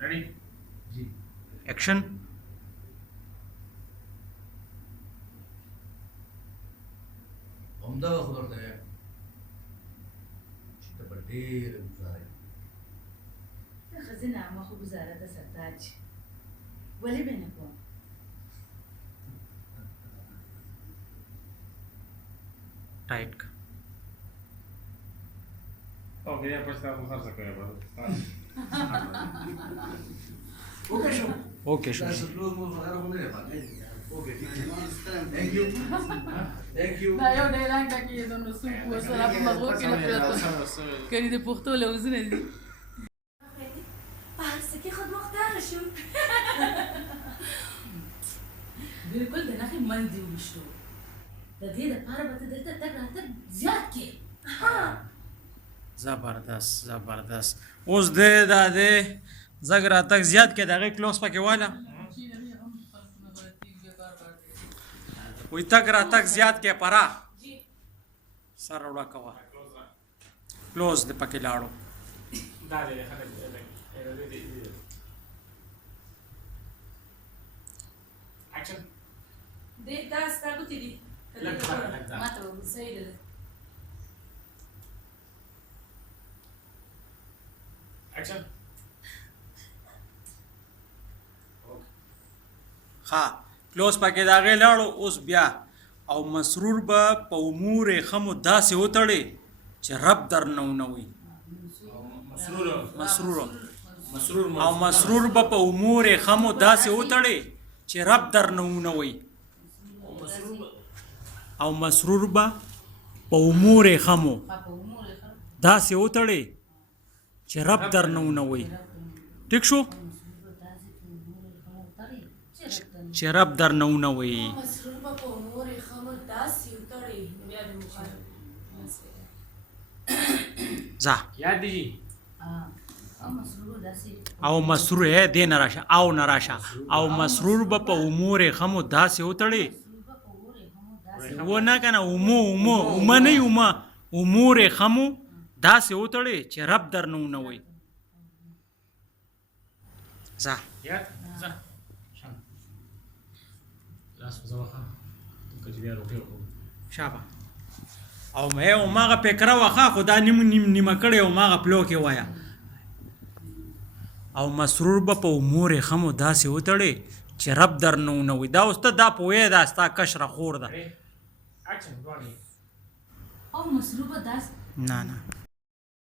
रेडी जी एक्शन। همدغه خو درته وایم چې ته به ډېره ګزاره یې. د ښځې نامه خو ګزاره ده سرتاج، ولې به نه کوم؟ टाइट का اوكي ya pues estamos خرڅه کوي به اوکې شو ओके دا शुक्रिया څه مو خبره مونږ نه پاتې. اوکې ثانک یو ثانک یو. دا یو ډایلاګ ده کې د نو سوق وسره په مغو کې نه پرته کړي د پښتو لوزونه دي. پس که خود مختار شو بالکل د نخې من دی وشتو د دې لپاره به ته دلته تګ راتګ زیات کې. زبردست زبردست اوس دې دا دې زګ راتګ زیات کې دغه کلوز پکې والا وي تګ راتګ زیات کې پرا سر وړه کوا کلوز دې پکې لاړو دا دې خلک اکشن دې دا ستاسو ته دي ما ته صحیح ده. اکشن ها کلوز پکې دغه لاړو اوس بیا او مسرور به په امور خمو داسې وتړي چې رب درنه ونوي مسرور او مسرور به په امور خمو داسې وتړي چې رب درنه ونوي او مسرور به په امور خمو داسې وتړي چې رب درنه ونوي. ټیک شو چې رب درنه ونوي. مسرور په امور خمو داسې وتړي بیا د مخالف ځه یاد دی او مسرور ہے دې نه راشه او نه راشه او مسرور به په امور خمو داسې وتړي و نه کنه اومو نه یوما امور خمو داسې وتړي چې رب درنه ونوي. ځه یاد ځه لاس وځوخه ته چې بیا روکه شابه او مې او ماغه پکره واخه خدا نیمه کړي او ماغه پلو کې وایا او مسرور به په امور خمو داسې وتړي چې رب درنه ونوي. دا اوس ته دا پوهې دا ستا کشره خور ده اکشن او مسرور به داس نه